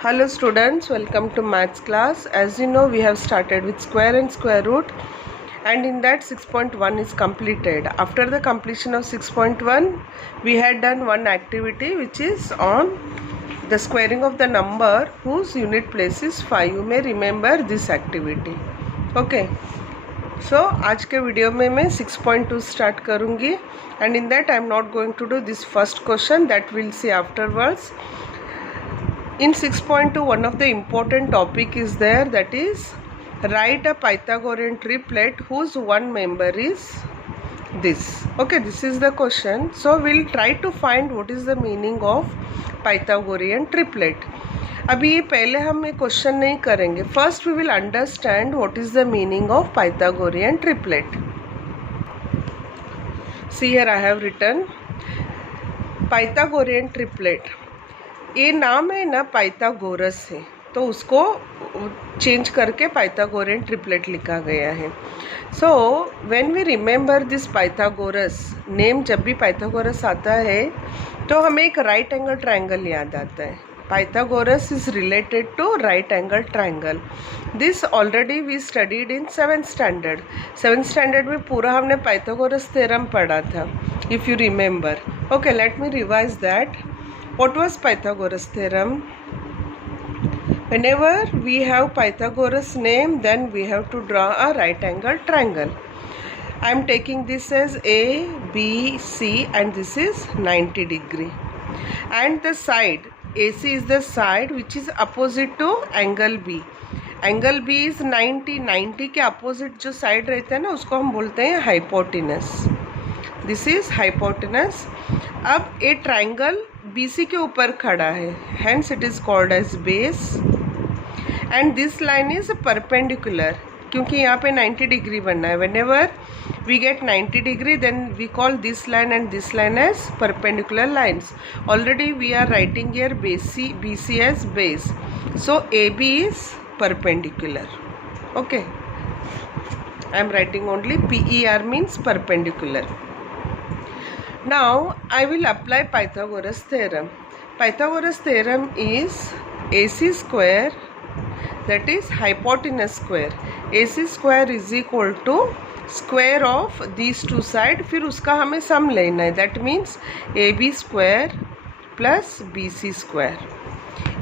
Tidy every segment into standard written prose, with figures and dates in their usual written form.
Hello students, welcome to maths class. As you know, we have started with square and square root, and in that 6.1 is completed. After the completion of 6.1, we had done one activity which is on the squaring of the number whose unit place is 5. You may remember this activity. Okay. So आज के video में मैं 6.2 start करूँगी, and in that I am not going to do this first question, that we'll see afterwards. In 6.2, one of the important topic is there, that is write a Pythagorean triplet whose one member is this. Okay, this is the question. So we'll try to find what is the meaning of Pythagorean triplet. अभी ये पहले हम ये question नहीं करेंगे. First we will understand what is the meaning of Pythagorean triplet. See here I have written Pythagorean triplet. ये नाम है ना पाइथागोरस से, तो उसको चेंज करके पाइथागोरियन ट्रिपलेट लिखा गया है. So when we remember this Pythagoras name, जब भी पाइथागोरस आता है तो हमें एक राइट एंगल ट्रायंगल याद आता है. Pythagoras is related to right angle triangle. This already we studied in 7th standard. 7th standard में पूरा हमने पाइथागोरस थ्योरम पढ़ा था, if you remember. Okay, let me revise that. What was Pythagoras theorem? Whenever we have Pythagoras name, then we have to draw a right angle triangle. I am taking this as A, B, C, and this is 90 degree. And the side, AC is the side which is opposite to angle B. Angle B is 90. 90 के opposite जो side रहता है ना, उसको हम बोलते हैं hypotenuse. This is hypotenuse. अब ए ट्राइंगल BC के ऊपर खड़ा है, hence it is called as base. And this line is perpendicular, क्योंकि यहाँ पे 90 डिग्री बनना है. Whenever we get 90 degree, then we call this line and this line as perpendicular lines. Already we are writing here BC as base, so AB is perpendicular. Okay, I am writing only PER means perpendicular. Now I will apply Pythagoras theorem. Pythagoras theorem is AC square, that is hypotenuse square. AC square is equal to square of these two side. फिर उसका हमें सम लेना है. That means AB square plus BC square.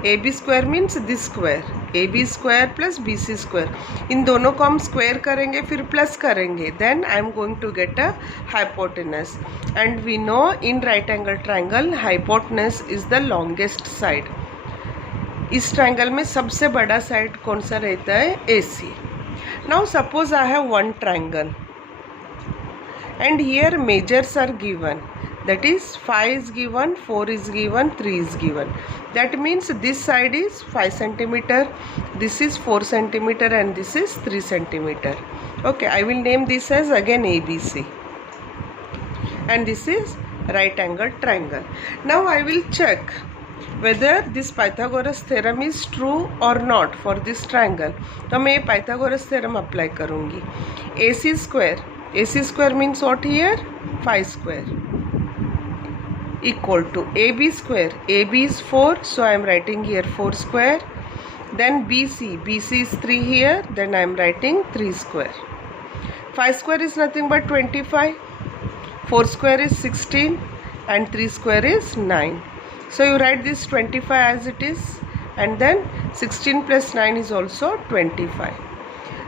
AB square means this square. AB square plus BC square. इन दोनों को हम square करेंगे, फिर प्लस करेंगे. Then I am going to get a hypotenuse. And we know in right angle triangle hypotenuse is the longest side. इस triangle में सबसे बड़ा साइड कौन सा रहता है? AC. Now suppose I have one triangle and here measures are given, that is 5 is given, 4 is given, 3 is given. That means this side is 5 centimeter, this is 4 centimeter, and this is 3 centimeter. Okay, I will name this as again ABC, and this is right angle triangle. Now I will check whether this Pythagoras theorem is true or not for this triangle. तो मैं Pythagoras theorem apply करूँगी. AC square means what here? 5 square equal to AB square. AB is 4, so I am writing here 4 square. Then BC is 3 here, then I am writing 3 square. 5 square is nothing but 25, 4 square is 16, and 3 square is 9. So you write this 25 as it is, and then 16 plus 9 is also 25.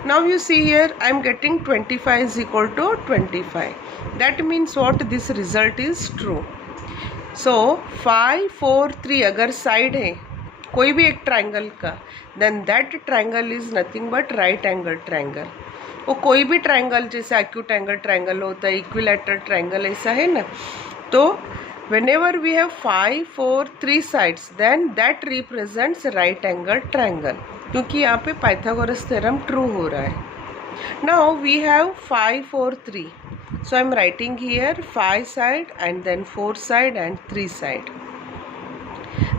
Now you see here I am getting 25 is equal to 25. That means what? This result is true. So 5, 4, 3 अगर side है कोई भी एक triangle का, then that triangle is nothing but right angle triangle. वो कोई भी triangle जैसे acute angle triangle होता है, equilateral triangle ऐसा है ना, तो whenever we have 5, 4, 3 sides, then that represents right angle triangle, क्योंकि यहाँ पे पाइथागोरस थ्योरम ट्रू हो रहा है. Now we have 5, 4, 3, so I am writing here 5 side and then 4 side and 3 side.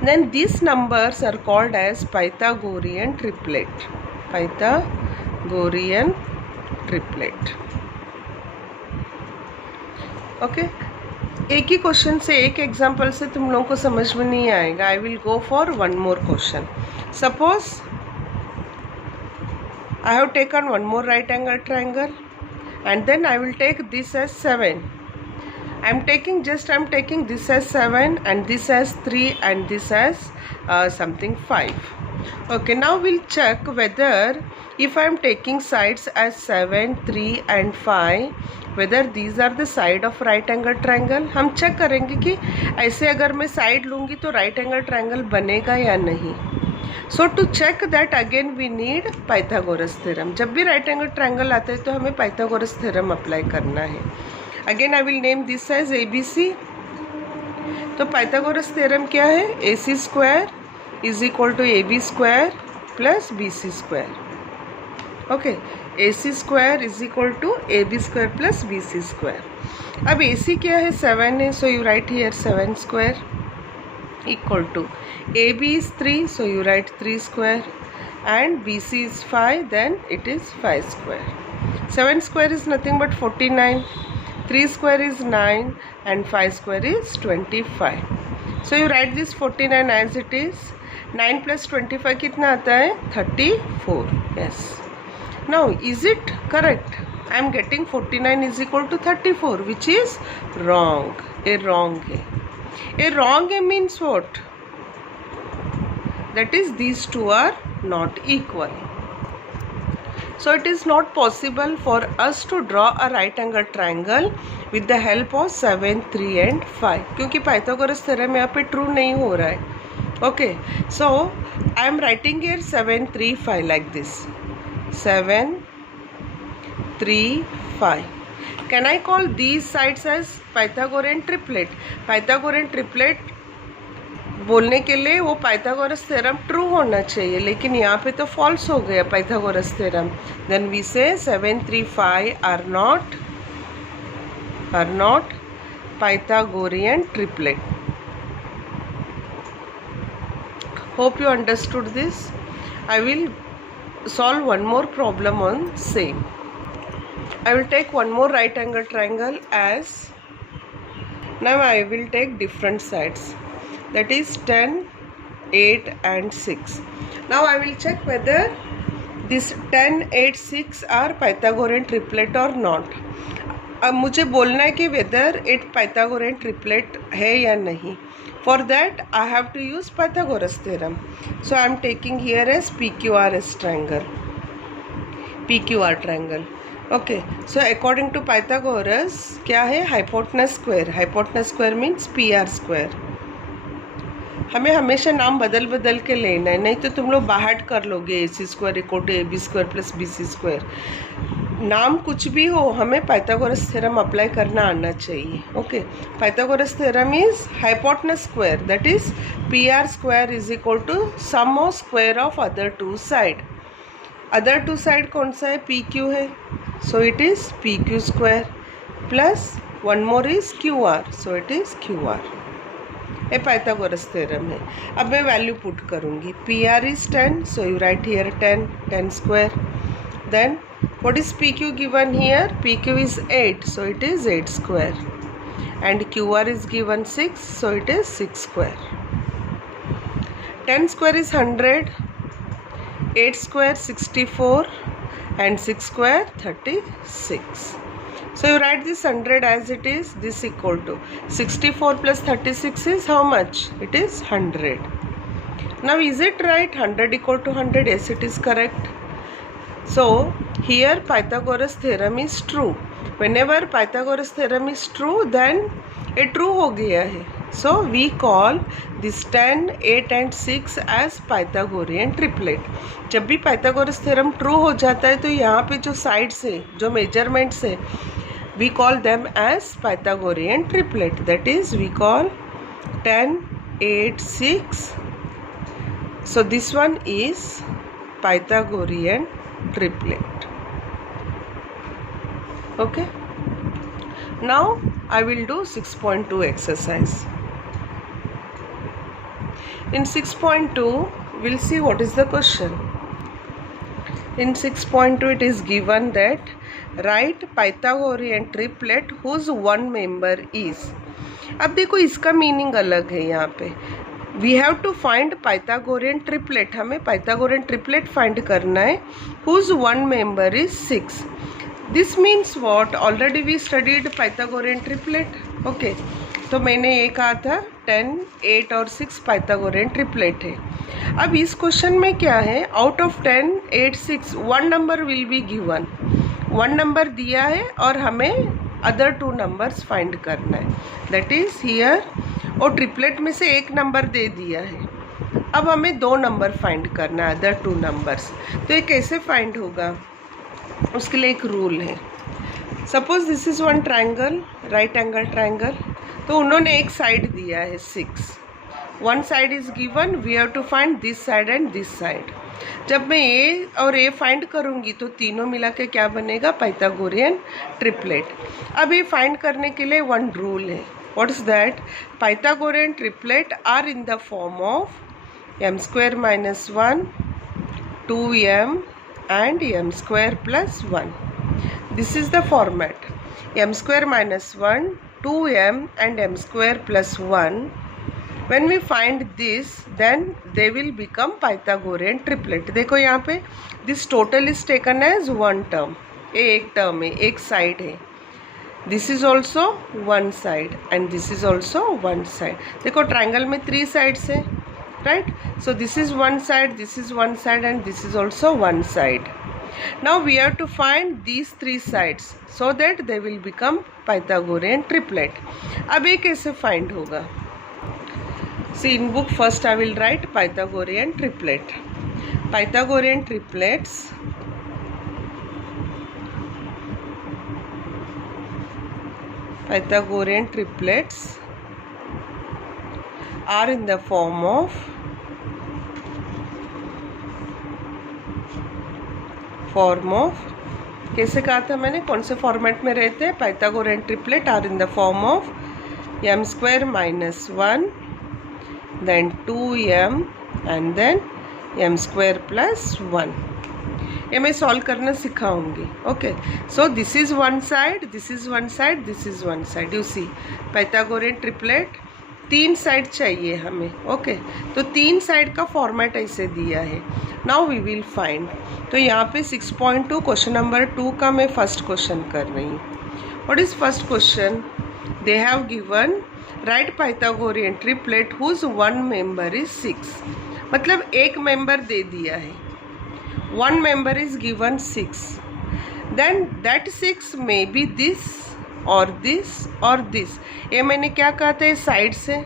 Then these numbers are called as Pythagorean triplet. Pythagorean triplet. Okay. एक ही question से, एक example से तुम लोगों को समझ में नहीं आएगा. I will go for one more question. Suppose I have taken one more right angle triangle and then I will take this as 7. I am taking this as 7 and this as 3 and this as something 5. Okay, now we'll check whether if I am taking sides as 7, 3 and 5, whether these are the side of right angle triangle. हम check करेंगे कि ऐसे अगर मैं side लूँगी तो right angle triangle बनेगा या नहीं. So to check that again we need Pythagoras theorem. जब भी right angle triangle आता है तो हमें Pythagoras theorem apply करना है. Again I will name this as ABC. तो Pythagoras theorem क्या है? AC square is equal to AB square plus BC square. Okay, AC square is equal to AB square plus BC square. अब AC क्या है? 7 है, so you write here 7 square equal to AB is 3, so you write 3 square, and BC is 5, then it is 5 square. 7 square is nothing but 49, 3 square is 9 and 5 square is 25. So you write this 49 as it is. 9 plus 25 कितना आता है? 34. Yes. Now is it correct? I am getting 49 is equal to 34, which is wrong. A wrong है. A wrong A means what? That is, these two are not equal. So it is not possible for us to draw a right angle triangle with the help of 7, 3 and 5. क्योंकि Pythagoras theorem यहाँ पे true नहीं हो रहा है. Okay, so I am writing here 7, 3, 5 like this. 7, 3, 5. Can I call these sides as Pythagorean triplet? Pythagorean triplet बोलने के लिए वो Pythagoras theorem true होना चाहिए, लेकिन यहाँ पे तो false हो गया Pythagoras theorem. Then we say 7, 3, 5 are not Pythagorean triplet. Hope you understood this. I will solve one more problem on same. I will take one more right angle triangle as, now I will take different sides, that is 10, 8 and 6. Now I will check whether this 10, 8, 6 are Pythagorean triplet or not. अब मुझे बोलना है कि whether it Pythagorean triplet है या नहीं. For that I have to use Pythagoras theorem. So I am taking here as PQRS triangle. PQR triangle. Okay, so according to Pythagoras क्या है? Hypotenuse square. Hypotenuse square means PR square. हमें हमेशा नाम बदल बदल के लेना है, नहीं तो तुम लोग बाहर कर लोगे AC square equal to AB square plus BC square. नाम कुछ भी हो, हमें Pythagoras theorem अप्लाई करना आना चाहिए. Okay, Pythagoras theorem is hypotenuse square, that is PR square is equal to sum of square of other two side. Other two side कौन सा है? PQ है, so it is PQ square plus one more is QR, so it is QR. ये Pythagoras theorem है. अब मैं value put करूँगी. PR is 10, so you write here 10, 10 square. Then what is PQ given here? PQ is 8, so it is 8 square. And QR is given 6, so it is 6 square. 10 square is 100, 8 square 64 and 6 square 36. So you write this 100 as it is, this equal to 64 plus 36 is how much? It is 100. Now is it right? 100 equal to 100? Yes, it is correct. So here Pythagoras theorem is true. Whenever Pythagoras theorem is true, then ये true हो गया है. So we call this 10, 8 and 6 as Pythagorean triplet. जब भी Pythagoras theorem true हो जाता है तो यहाँ पे जो sides है, जो measurements है, we call them as Pythagorean triplet. That is, we call 10, 8, 6. So this one is Pythagorean triplet. Okay. Now I will do 6.2 exercise. In 6.2 we'll see what is the question. In 6.2 it is given that write Pythagorean triplet whose one member is. अब देखो इसका meaning अलग है यहाँ पे। We have to find Pythagorean triplet, हमें Pythagorean triplet find करना है whose one member is 6। This means what, already we studied Pythagorean triplet. Okay, तो मैंने ये कहा था 10, 8 और 6 पाइथागोरियन ट्रिपलेट है। अब इस क्वेश्चन में क्या है, out of 10, 8, 6 one number will be given, one number दिया है और हमें अदर 2 नंबर्स फाइंड करना है, दैट इज हियर। और ट्रिपलेट में से एक नंबर दे दिया है, अब हमें 2 नंबर फाइंड करना है, अदर 2 नंबर्स। तो ये कैसे फाइंड होगा, उसके लिए एक रूल है। Suppose this is one triangle, right angle triangle, तो उन्होंने एक साइड दिया है 6, one side is given, we have to find this side and this side. जब मैं ए और ए फाइंड करूंगी तो तीनों मिला के क्या बनेगा, पाइथागोरियन ट्रिपलेट। अब ये फाइंड करने के लिए वन रूल है, what is that, Pythagorean triplet are in the form of m square minus 1, 2m and m square plus 1. This is the format, m square minus 1, 2m and m square plus 1. When we find this, then they will become Pythagorean triplet. देखो यहाँ पे this total is taken as one term, ये एक term है, एक side है। This is also one side and this is also one side. देखो triangle में 3 sides है, right? So this is one side, this is one side and this is also one side. Now we have to find these 3 sides so that they will become Pythagorean triplet. अब ये कैसे find होगा? See in book first I will write Pythagorean triplet. Pythagorean triplets are in the form of कैसे कहा था मैंने, कौन से फॉर्मेट में रहते हैं, Pythagorean triplet are in the form of m square minus 1, then 2m and then m square plus 1. ये मैं सॉल्व करना सिखाऊंगी। Okay, so this is one side, this is one side, this is one side. You see Pythagorean triplet 3 side चाहिए हमें। Okay, तो 3 side का format ऐसे दिया है। Now we will find. तो यहाँ पे 6.2 क्वेश्चन नंबर 2 का मैं फर्स्ट क्वेश्चन कर रही हूँ। What is first question, they have given right Pythagorean triplet whose one member is 6। मतलब एक मेंबर दे दिया है, one member is given 6, then that 6 may be this और दिस और दिस। ये मैंने क्या कहा था, साइड से,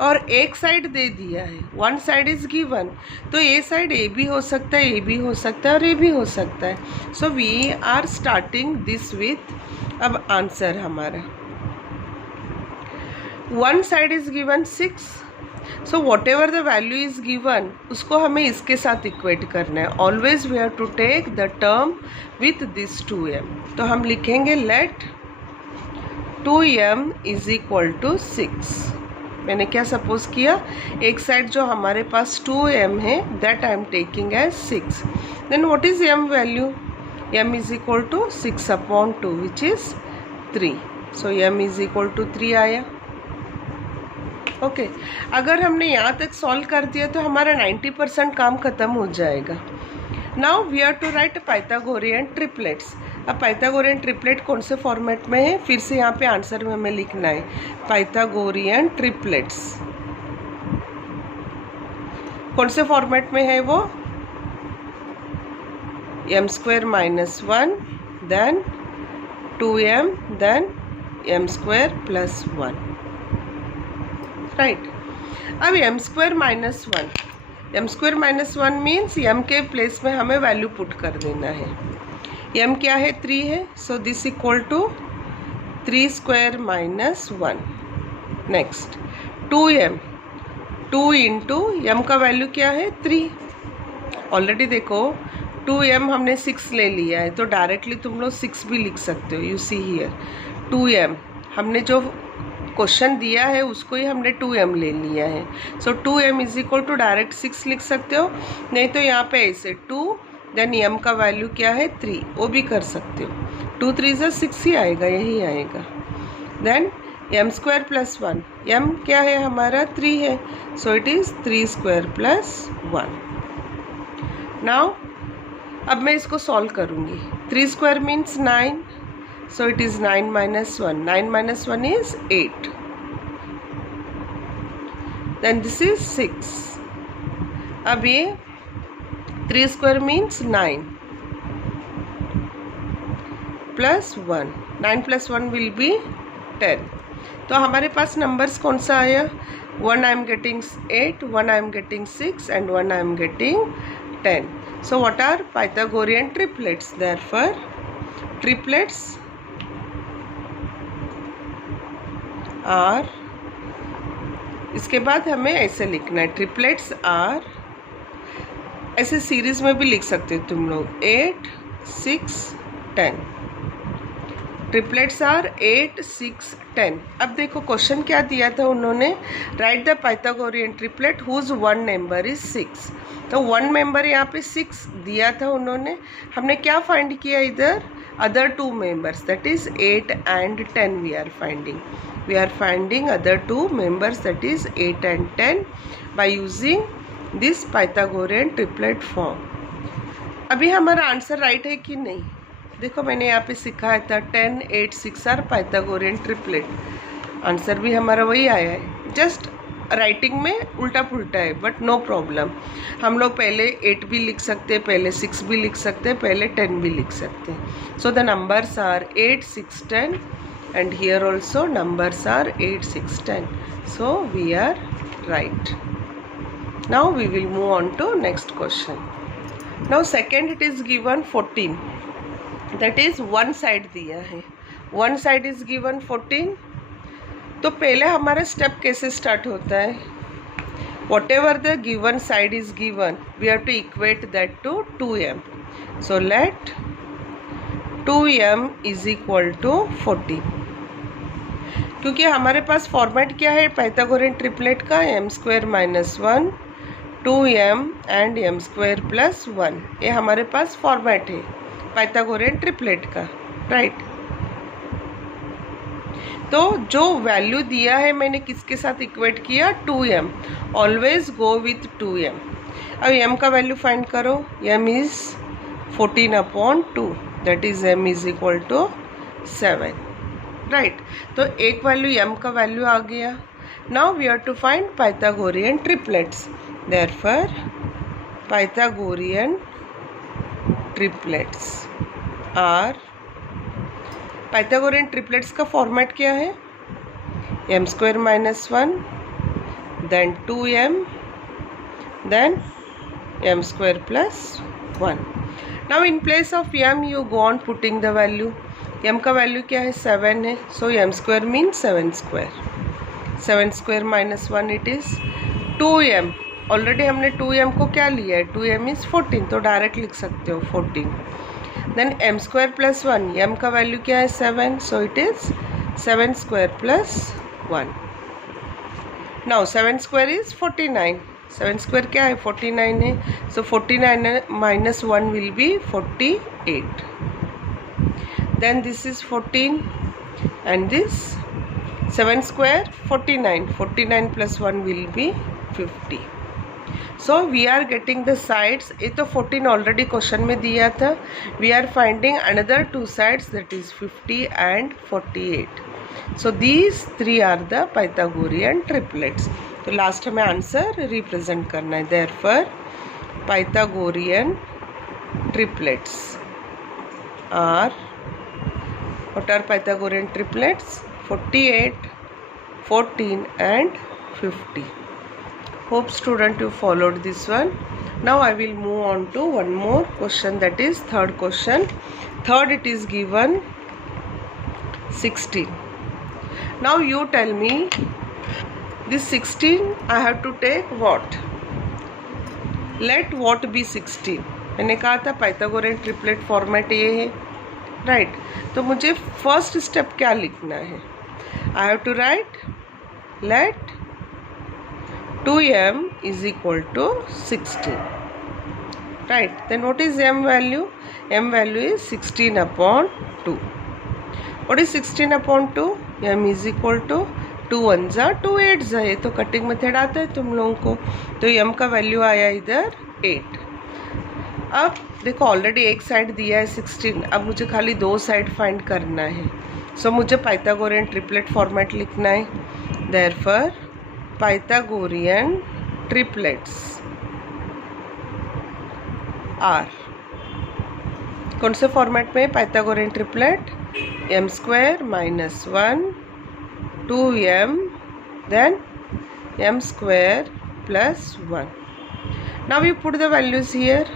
और एक साइड दे दिया है, वन साइड इज गिवन, तो ये साइड ए भी हो सकता है, ए भी हो सकता है और ए भी हो सकता है। So we are starting this with, अब आंसर हमारा one side is given 6, so whatever the value is given उसको हमें इसके साथ इक्वेट करना है। Always we have to take the term with this 2m। तो हम लिखेंगे late 2m is equal to 6। मैंने क्या सपोज किया, एक साइड जो हमारे पास 2m है that I am taking as 6, then what is m value, m is equal to 6/2 which is 3। So m is equal to 3 आया। ओके, अगर हमने यहाँ तक सॉल्व कर दिया तो हमारा 90% काम खत्म हो जाएगा। Now we are to write Pythagorean triplets. अब पाइथागोरियन ट्रिपलेट कौन से फॉर्मेट में है, फिर से यहाँ पे आंसर में हमें लिखना है पाइथागोरियन ट्रिपलेट्स। कौन से फॉर्मेट में है वो, m square minus 1, then 2m, then m square plus 1, right. अब m square minus 1, m square minus 1 means m के प्लेस में हमें वैल्यू पुट कर देना है। m क्या है, 3 है, so this equal to 3 square minus 1। Next 2m, 2 into m का वैल्यू क्या है, 3। ऑलरेडी देखो 2m हमने 6 ले लिया है, तो डायरेक्टली तुम लोग 6 भी लिख सकते हो। यू सी हियर 2m, हमने जो क्वेश्चन दिया है उसको ही हमने 2m ले लिया है, so 2m is equal to direct 6 लिख सकते हो, नहीं तो यहाँ पे ऐसे 2 देन m का वैल्यू क्या है 3, वो भी कर सकते हो। 2 3 6 ही आएगा, यही आएगा। Then m square plus 1, m क्या है हमारा 3 है, so it is 3 square plus 1. Now अब मैं इसको सॉल्व करूँगी. 3 square means 9, so it is 9 minus 1. 9 minus 1 is 8. Then this is 6. अब ये 3 square means 9 plus 1. 9 plus 1 will be 10. तो हमारे पास नंबर्स कौन सा आया? 1 I am getting 8, 1 I am getting 6 and 1 I am getting 10. So what are Pythagorean triplets? Therefore triplets are, इसके बाद हमें ऐसे लिखना है, ट्रिपलेट्स आर, ऐसे सीरीज में भी लिख सकते हो तुम लोग, 8, 6, 10. Triplets are 8, 6, 10. अब देखो क्वेश्चन क्या दिया था उन्होंने, right the Pythagorean triplet whose one member is 6. तो वन मेंबर यहाँ पे 6 दिया था उन्होंने. हमने क्या फाइंड किया इधर? Other two members, that is 8 and 10 we are finding. We are finding other two members, that is 8 and 10, by using this Pythagorean triplet form. अभी हमारा आंसर राइट है कि नहीं? देखो मैंने यहाँ पे सिखाया था 10, 8, 6 आर पाइथागोरियन ट्रिपलेट. आंसर भी हमारा वही आया है, जस्ट राइटिंग में उल्टा पुल्टा है, बट नो प्रॉब्लम. हम लोग पहले 8 भी लिख सकते हैं, पहले 6 भी लिख सकते हैं, पहले 10 भी लिख सकते हैं. So the numbers are 8, 6, 10. And here also numbers are 8, 6, 10. So we are right. Now we will move on to next question. Now second it is given 14. That is one side दिया है. One side is given 14. तो पहले हमारा step कैसे start होता है? Whatever the given side is given, we have to equate that to 2m. So let 2m is equal to 14. क्योंकि हमारे पास फॉर्मेट क्या है पाइथागोरियन ट्रिपलेट का? m square minus 1, 2m and m square plus 1. ये हमारे पास format है Pythagorean triplet का, right. तो जो वैल्यू दिया है मैंने किसके साथ इक्वेट किया? 2m. Always go with 2m. अब m का वैल्यू फाइंड करो. m is 14/2, that is m is equal to 7, right. तो एक वैल्यू m का वैल्यू आ गया. Now we have to find Pythagorean triplets. Therefore Pythagorean triplets are, Pythagorean triplets का format क्या है? m square minus 1, then 2m, then m square plus 1. Now in place of m you go on putting the value. m का value क्या है? 7 है. सो m square mean 7 square. 7 square minus 1 it is 2m. Already हमने 2m को क्या लिया है? 2m is 14, तो डायरेक्ट लिख सकते हो 14. Then m square plus 1, m का वैल्यू क्या है? 7, so it is 7 square plus 1. Now 7 square is 49. 7 square क्या है? 49 है. So 49 minus 1 will be 48. Then this is 14 and this 7 square 49. 49 plus 1 will be 50. So we are getting the sides. ये तो 14 already question में दिया था. We are finding another two sides, that is 50 and 48. So these three are the Pythagorean triplets. तो last हमें answer represent करना है. Therefore Pythagorean triplets are, what are Pythagorean triplets? 48, 14 and 50. Hope student you followed this one. Now I will move on to one more question, that is third question. Third it is given 16. Now you tell me this 16 I have to take what? Let what be 16. मैंने कहा था Pythagorean triplet format ये है, right. तो मुझे first step क्या लिखना है? I have to write let 2m is equal to 16, right. Then what is m value? m value is 16/2. What is 16/2? m is equal to 2 1 जा 2 8 जा, ये तो कटिंग मेथड आता है तुम लोगों को। तो m का वैल्यू आया इधर 8। अब देखो ऑलरेडी एक साइड दिया है 16, अब मुझे खाली दो साइड फाइंड करना है। सो मुझे पाइथागोरियन ट्रिपलेट फॉर्मेट लिखना है। देयरफॉर पाइथागोरियन ट्रिपलेट्स आर, कौन से फॉर्मेट में Pythagorean triplet? m square minus 1 2m then m square plus 1। Now you put the values here.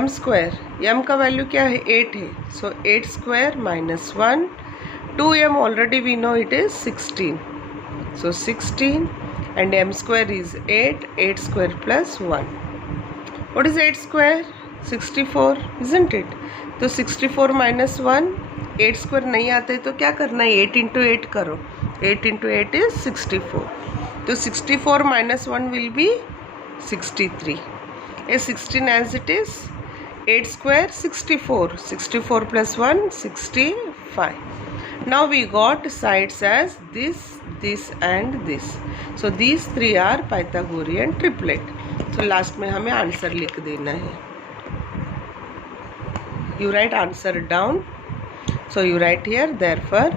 m square, m का वैल्यू क्या है? 8 है, so 8 square minus 1, 2m already we know it is 16, so 16 and m square is 8, 8 square plus 1. What is 8 square? 64, isn't it? तो 64 minus 1, 8 square नहीं आता है तो क्या करना है? 8 into 8 करो, 8 into 8 is 64, तो 64 minus 1 will be 63. A 16 as it is, 8 square 64, 64 plus 1 65. Now we got sides as this, this and this. So these three are Pythagorean triplet. So last में हमें आंसर लिख देना है। You write answer down. So you write here, therefore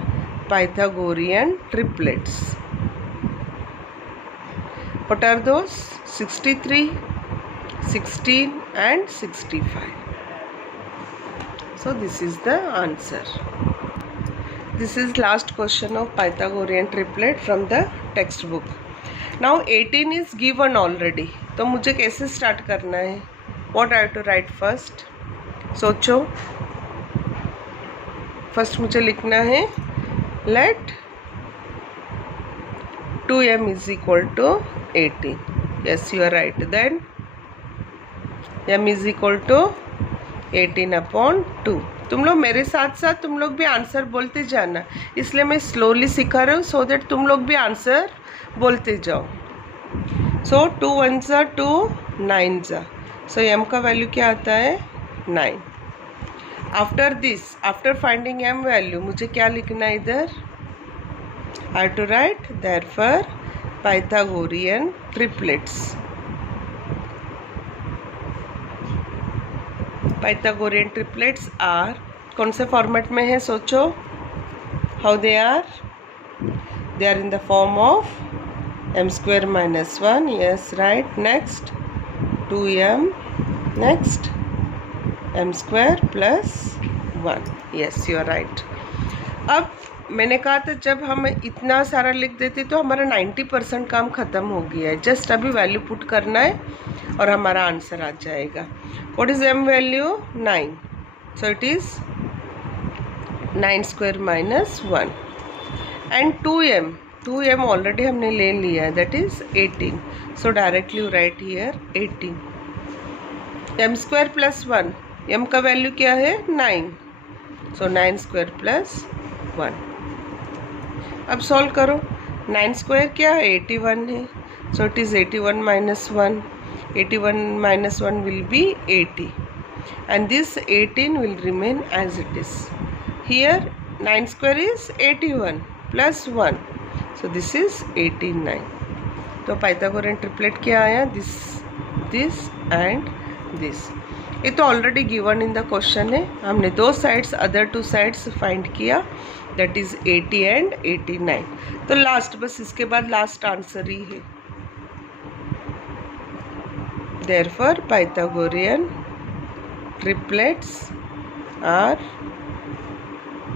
Pythagorean triplets. What are those? 63, 16 and 65. So this is the answer. This is last question of Pythagorean triplet from the textbook. Now 18 is given already. तो मुझे कैसे start करना है? What I have to write first? सोचो। First मुझे लिखना है let 2m is equal to 18. Yes, you are right. Then m is equal to 18 upon 2. तुम लोग मेरे साथ साथ तुम लोग भी आंसर बोलते जाना, इसलिए मैं स्लोली सिखा रहा हूँ सो दैट तुम लोग भी आंसर बोलते जाओ। सो 2 1 जा 2 9 जा, सो m का वैल्यू क्या आता है? 9। After this, after finding m value मुझे क्या लिखना है इधर? I to write therefore Pythagorean triplets. Pythagorean triplets are, कौन से फॉर्मेट में है? सोचो। How they are? They are in the form of m square minus 1, yes right. Next 2m, next m square plus 1, yes you are right. अब मैंने कहा था जब हम इतना सारा लिख देते तो हमारा 90% काम ख़त्म हो गया है। जस्ट अभी वैल्यू पुट करना है और हमारा आंसर आ जाएगा। What is m value? 9, so it is 9 square minus 1 and 2m already हमने ले लिया है, that is 18, so directly right here 18। m square plus 1, m का वैल्यू क्या है? 9, सो 9 स्क्वायर प्लस 1। अब सॉल्व करो। 9 स्क्वायर क्या है? 81 है, सो it is 81 minus 1, 81 minus 1 will be 80 and this 18 will remain as it is. Here 9 square is 81 plus 1, so this is 89. तो Pythagorean triplet क्या आया? this and this. ये तो already given in the question है, हमने दो sides other two sides find किया, that is 80 and 89। तो लास्ट, बस इसके बाद लास्ट आंसर ही है। Therefore Pythagorean triplets are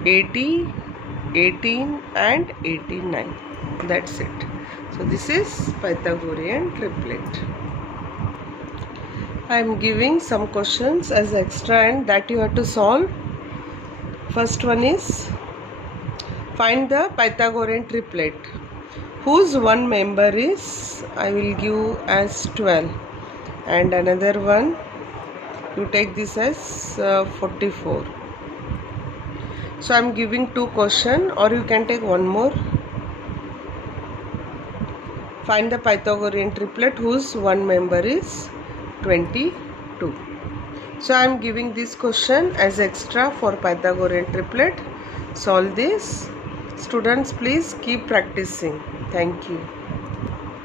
80, 18 and 89. That's it. So this is Pythagorean triplet. I am giving some questions as extra and that you have to solve. First one is find the Pythagorean triplet whose one member is, I will give as 12. And another one you take this as 44. So I am giving two questions, or you can take one more. Find the Pythagorean triplet whose one member is 22. So I am giving this question as extra for Pythagorean triplet. Solve this Students, please keep practicing. Thank you.